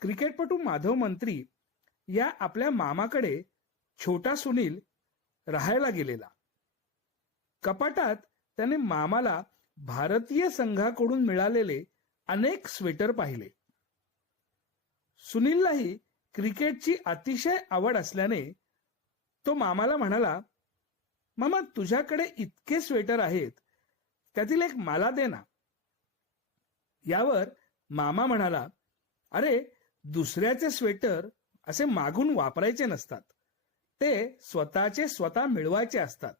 क्रिकेटपटू माधव मंत्री या आपल्या मामाकडे छोटा सुनील राहायला गेलेला. कपाटात त्याने मामाला भारतीय संघाकडून मिळालेले अनेक स्वेटर पाहिले. सुनीललाही क्रिकेटची अतिशय आवड असल्याने तो मामाला म्हणाला मामा तुझ्याकडे इतके स्वेटर आहेत त्यातील एक मला दे ना. यावर मामा म्हणाला अरे दुसऱ्याचे स्वेटर असे मागून वापरायचे नसतात. ते स्वतःचे स्वतः मिळवायचे असतात.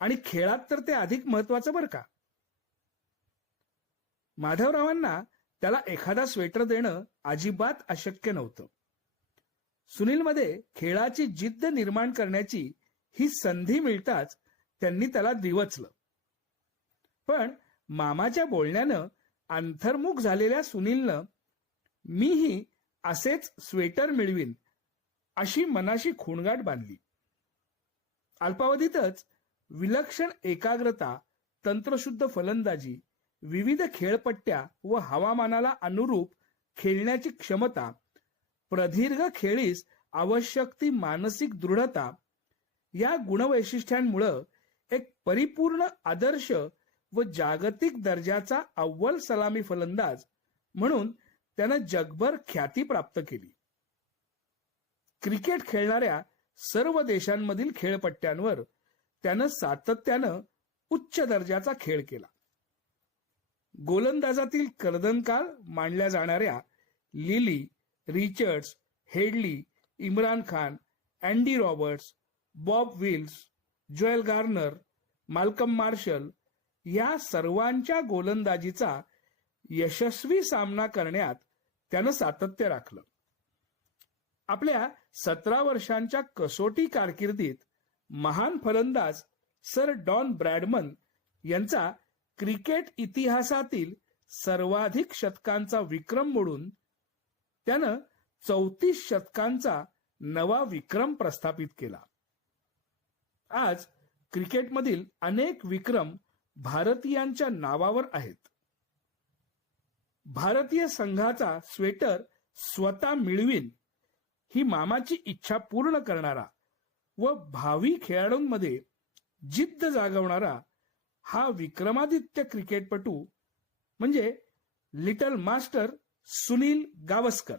आणि खेळात तर ते अधिक महत्वाचं बरं का? माधवरावांना त्याला एखादा स्वेटर देणं अजिबात अशक्य नव्हतं. सुनीलमध्ये खेळाची जिद्द निर्माण करण्याची ही संधी मिळताच त्यांनी त्याला दिवचलं. पण मामाच्या बोलण्यानं अंतर्मुख झालेल्या सुनीलनं मीही असेच स्वेटर मिळवीन अशी मनाशी खूणगाठ बांधली. अल्पावधीतच विलक्षण एकाग्रता तंत्रशुद्ध फलंदाजी विविध खेळपट्ट्या व हवामानाला अनुरूप खेळण्याची क्षमता प्रदीर्घ खेळीस आवश्यक ती मानसिक दृढता या गुणवैशिष्ट्यांमुळं एक परिपूर्ण आदर्श व जागतिक दर्जाचा अव्वल सलामी फलंदाज म्हणून त्यानं जगभर ख्याती प्राप्त केली. क्रिकेट खेळणाऱ्या सर्व देशांमधील खेळपट्ट्यांवर त्यानं सातत्यानं उच्च दर्जाचा खेळ केला. गोलंदाजातील कर्दनकाळ मानल्या जाणाऱ्या Lillee Richards Hadlee Imran Khan Andy Roberts Bob Willis Joel Garner Malcolm Marshall या सर्वांच्या गोलंदाजीचा यशस्वी सामना करण्यात त्यानं सातत्य राखलं. आपल्या सतरा वर्षांच्या कसोटी कारकिर्दीत महान फलंदाज सर डॉन ब्रॅडमन यांचा क्रिकेट इतिहासातील सर्वाधिक शतकांचा विक्रम मोडून त्यानं चौतीस शतकांचा नवा विक्रम प्रस्थापित केला. आज क्रिकेटमधील अनेक विक्रम भारतीयांच्या नावावर आहेत. भारतीय संघाचा स्वेटर स्वतः मिळवीन ही मामाची इच्छा पूर्ण करणारा व भावी खेळाडूंमध्ये जिद्द जागवणारा हा विक्रमादित्य क्रिकेटपटू म्हणजे लिटल मास्टर सुनील गावस्कर.